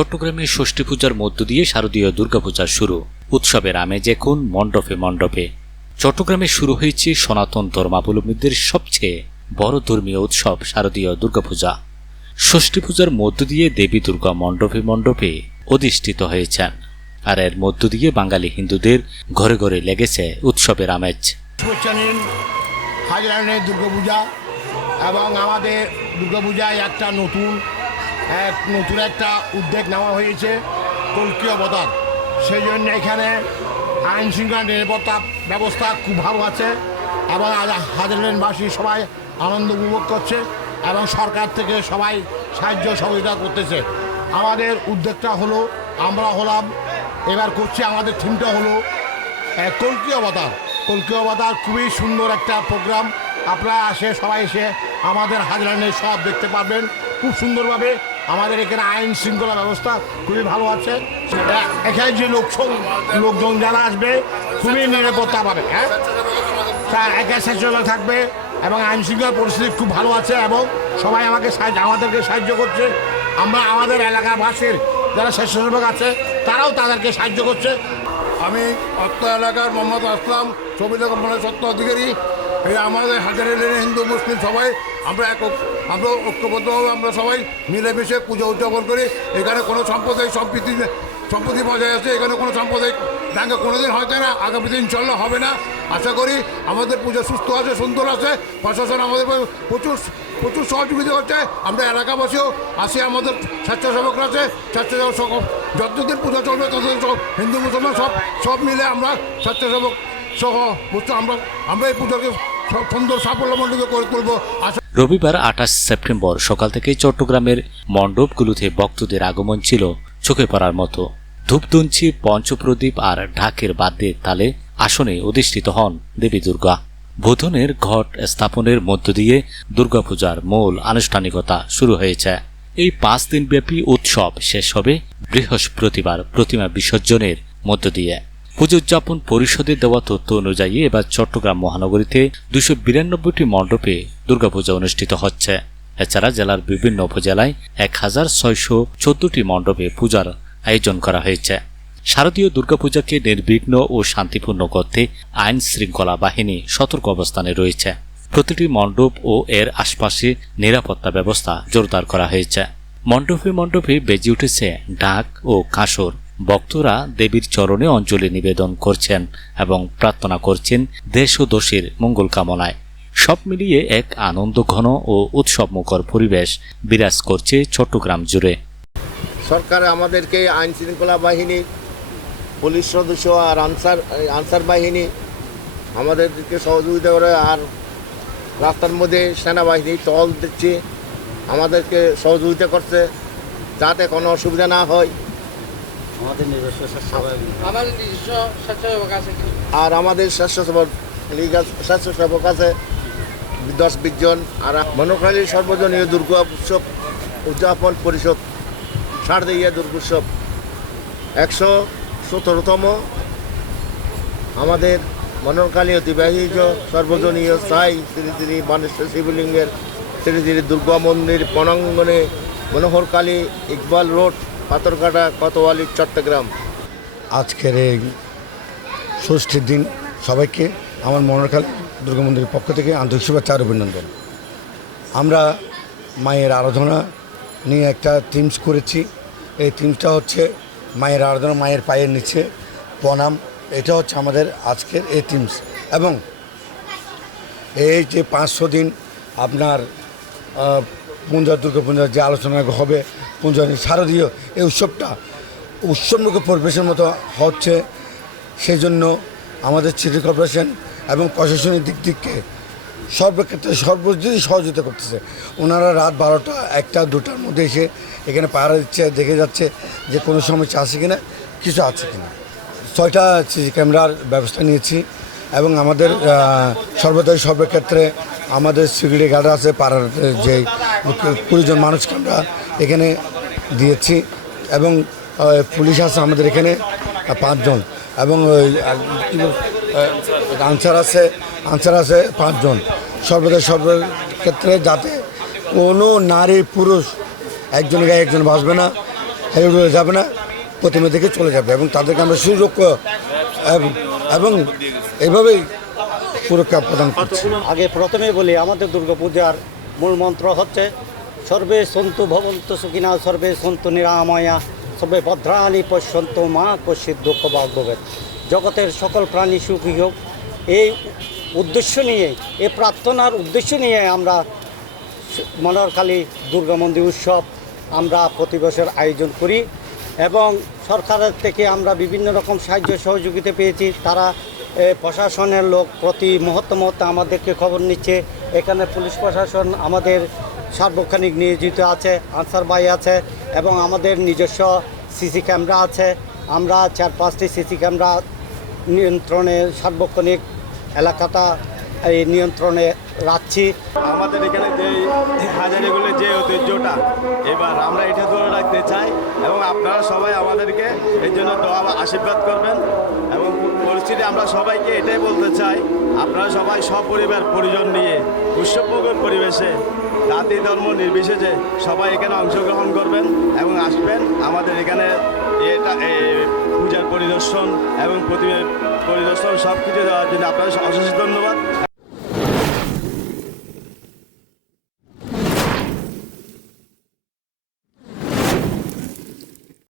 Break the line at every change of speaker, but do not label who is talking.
চট্টগ্রামে ষষ্ঠী পূজার মধ্য দিয়ে শারদীয় দুর্গাপূজা শুরু। উৎসবের আমেজ এখন মণ্ডপে মণ্ডপে। চট্টগ্রামে শুরু হয়েছে সনাতন ধর্মাবলম্বীদের সবচেয়ে বড় ধর্মীয় উৎসব শারদীয় দুর্গাপূজা। ষষ্ঠী পূজার মধ্য দিয়ে দেবী দুর্গা মণ্ডপে মণ্ডপে অধিষ্ঠিত হয়েছেন। আর এর মধ্য দিয়ে বাঙালি হিন্দুদের ঘরে ঘরে লেগেছে উৎসবের আমেজ।
দুর্গাপূজা এবং আমাদের দুর্গাপূজায় একটা নতুন এক নতুন একটা উদ্যোগ নেওয়া হয়েছে কল্কি অবতার সেই জন্য এখানে আইন শৃঙ্খলা নিরাপত্তা ব্যবস্থা খুব ভালো আছে এবং হাজারানবাসী সবাই আনন্দ উপভোগ করছে এবং সরকার থেকে সবাই সাহায্য সহযোগিতা করতেছে। আমাদের উদ্যোগটা হলো, আমরা হলাম, এবার করছি আমাদের থিমটা হলো কল্কি অবতার কল্কি অবতার খুবই সুন্দর একটা প্রোগ্রাম। আপনারা আসে, সবাই এসে আমাদের হাজরানের সব দেখতে পারবেন। খুব সুন্দরভাবে আমাদের এখানে আইন শৃঙ্খলা ব্যবস্থা খুবই ভালো আছে। এখানে যে লোক লোকজন যারা আসবে, খুবই নিরাপত্তা পাবে হ্যাঁ? তা- একা স্বেচ্ছাসেবক থাকবে এবং আইন শৃঙ্খলা পরিস্থিতি খুব ভালো আছে এবং সবাই আমাকে সাহায্য আমাদেরকে সাহায্য করছে। আমরা আমাদের এলাকার বাসীর যারা স্বেচ্ছাসেবক আছে, তারাও তাদেরকে সাহায্য করছে।
আমি অত্র এলাকার মোহাম্মদ আসলাম ছবিটা কোম্পানির সত্য অধিকারী। এই আমাদের হাজারে হিন্দু, মুসলিম সবাই আমরা এক আমরা ঐক্যবদ্ধভাবে আমরা সবাই মিলেমিশে পুজো উদযাপন করি। এখানে কোনো সাম্প্রদায়িক সম্প্রীতি সম্প্রীতি বজায় আছে, এখানে কোনো সাম্প্রদায়িক দাঙ্গা কোনোদিন হয় না, আগামী দিন চললে হবে না। আশা করি আমাদের পুজো সুস্থ আছে, সুন্দর আছে, প্রশাসন আমাদের প্রচুর প্রচুর সহযোগিতা করছে। আমরা এলাকাবাসীও আসি আমাদের স্বেচ্ছাসেবকরা আছে, স্বেচ্ছাসেবক সক- যতদিন পুজো চলবে ততদিন সব হিন্দু, মুসলমান সব সব মিলে আমরা স্বেচ্ছাসেবক সহ আমরা আমরা এই পুজোকে সব সুন্দর সাফল্যমণ্ডিত করে তুলবো। আশা
রবিবার আঠাশ সেপ্টেম্বর সকাল থেকে চট্টগ্রামের মণ্ডপগুলোতে ভক্তদের আগমন ছিল চোখে পড়ার মতো। ধূপদুঞ্চি পঞ্চপ্রদীপ আর ঢাকের বাদ্যের তালে আসনে অধিষ্ঠিত হন দেবী দুর্গা। বোধনের ঘট স্থাপনের মধ্য দিয়ে দুর্গাপূজার মূল আনুষ্ঠানিকতা শুরু হয়েছে। এই পাঁচ দিনব্যাপী উৎসব শেষ হবে বৃহস্পতিবার প্রতিমা বিসর্জনের মধ্য দিয়ে। পুজোজ্যাপন পরিষদের দেওয়া তথ্য অনুযায়ী এবার চট্টগ্রাম মহানগরীতে দুশো বিরানব্বইটি মণ্ডপে দুর্গাপূজা অনুষ্ঠিত হচ্ছে। এছাড়া জেলার বিভিন্ন উপজেলায় এক হাজার ছয়শো চোদ্দটি মণ্ডপে পূজার আয়োজন করা হয়েছে। শারদীয় দুর্গাপূজাকে নির্বিঘ্ন ও শান্তিপূর্ণ করতে আইন শৃঙ্খলা বাহিনী সতর্ক অবস্থানে রয়েছে। প্রতিটি মণ্ডপ ও এর আশপাশে নিরাপত্তা ব্যবস্থা জোরদার করা হয়েছে। মণ্ডপে মণ্ডপে বেজে উঠেছে ডাক ও কাঁসর। ভক্তরা দেবীর চরণে অঞ্জলি নিবেদন করছেন এবং প্রার্থনা করছেন দেশ ও দোষের মঙ্গল কামনায়। সব মিলিয়ে এক আনন্দ ঘন ও উৎসবমুখর পরিবেশ বিরাজ করছে চট্টগ্রাম জুড়ে।
সরকার আমাদেরকে আইন শৃঙ্খলা বাহিনী, পুলিশ সদস্য আর আনসার আনসার বাহিনী আমাদেরকে সহযোগিতা করে আর রাস্তার মধ্যে সেনাবাহিনী টহল দিচ্ছে, আমাদেরকে সহযোগিতা করছে যাতে কোনো অসুবিধা না হয়।
আমাদের নিজস্ব স্বেচ্ছাসেবক আছে
আর আমাদের স্বেচ্ছাসেবক লীগ স্বেচ্ছাসেবক আছে দশ বিশ জন আর মনোকালী সর্বজনীয় দুর্গা উৎসব উদযাপন পরিষদ শারদীয়া দুর্গোৎসব একশো সতেরোতম আমাদের মনোরকালী অতিবাহিত সর্বজনীয় সাই শ্রী শ্রী বানেশ্বর শিবলিঙ্গের শ্রী শ্রী দুর্গা মন্দির প্রণাঙ্গনে মনোহরকালী ইকবাল রোড পাথরকাটা কতোয়ালি, চট্টগ্রাম।
আজকের এই ষষ্ঠীর দিন সবাইকে আমার মনোরকাল দুর্গা মন্দিরের পক্ষ থেকে আন্তরিক শুভেচ্ছা আর অভিনন্দন। আমরা মায়ের আরাধনা নিয়ে একটা টিমস করেছি। এই টিমসটা হচ্ছে মায়ের আরাধনা, মায়ের পায়ের নিচে প্রণাম। এটা হচ্ছে আমাদের আজকের এই টিমস এবং এই যে পাঁচশো দিন আপনার আহ, পূজা দুর্গা পূজার যে আলোচনা হবে পূজা নিয়ে শারদীয় এই উৎসবটা উৎসবমুখী পরিবেশের মতো হচ্ছে। সেই জন্য আমাদের সিটি কর্পোরেশন এবং প্রশাসনিক দিক দিককে সর্বক্ষেত্রে সর্বদিক সহযোগিতা করতেছে। ওনারা রাত বারোটা একটা দুটার মধ্যে এসে এখানে পাহারা দিচ্ছে দেখে যাচ্ছে যে কোনো সমস্যা আছে কিনা কিছু আছে কিনা। ছয়টা সিসি ক্যামেরার ব্যবস্থা নিয়েছি এবং আমাদের সর্বদাই সর্বক্ষেত্রে আমাদের সিকিউরিটি গার্ড আছে পাড়ার যে কুড়িজন মানুষকে আমরা এখানে দিয়েছি এবং পুলিশ আছে আমাদের এখানে পাঁচজন এবং আনসার আছে আনসার আছে পাঁচজন। সর্বদাই ক্ষেত্রে যাতে কোনো নারী পুরুষ একজন গায়ে একজন বাঁচবে না হেলিকপ্টারে যাবে না প্রতিমা দেখে চলে যাবে এবং তাদেরকে আমরা সুরক্ষা এবং- এইভাবেই সুরক্ষা প্রদান করছি।
আগে প্রথমে বলি, আমাদের দুর্গাপূজার মূল মন্ত্র হচ্ছে, সর্বে সন্তু ভবন্ত সুখিনা, সর্বে সন্তু নিরাময়া, সর্বে ভদ্রাণী পশ্যন্ত মা কশিত দুঃখ ভাগ্যবেদ জগতের সকল প্রাণী সুখী হোক, এই উদ্দেশ্য নিয়ে এই প্রার্থনার উদ্দেশ্য নিয়ে আমরা মনোহরকালী দুর্গা মন্দির উৎসব আমরা প্রতি বছর আয়োজন করি এবং সরকারের থেকে আমরা বিভিন্ন রকম সাহায্য সহযোগিতা পেয়েছি। তারা প্রশাসনের লোক প্রতি মুহূর্ত মুহূর্তে আমাদেরকে খবর নিচ্ছে। এখানে পুলিশ প্রশাসন আমাদের সার্বক্ষণিক নিয়োজিত আছে, আনসার বাই আছে এবং আমাদের নিজস্ব সিসি ক্যামেরা আছে। আমরা চার পাঁচটি সিসি ক্যামেরা নিয়ন্ত্রণে সার্বক্ষণিক এলাকাটা এই নিয়ন্ত্রণে রাখছি।
আমাদের এখানে যে হাজারিগুলির যে ঐতিহ্যটা, এবার আমরা এটা ধরে রাখতে চাই এবং আপনারা সবাই আমাদেরকে এই জন্য দোয়া আশীর্বাদ করবেন। এবং পরিস্থিতি আমরা সবাইকে এটাই বলতে চাই, আপনারা সবাই সপরিবার পরিজন নিয়ে উৎসবমুখর পরিবেশে, জাতি ধর্ম নির্বিশেষে সবাই এখানে অংশগ্রহণ করবেন এবং আসবেন আমাদের এখানে এটা পূজার পরিদর্শন এবং প্রতি পরিদর্শন সব কিছু দেওয়ার জন্য। আপনারা অশেষ ধন্যবাদ।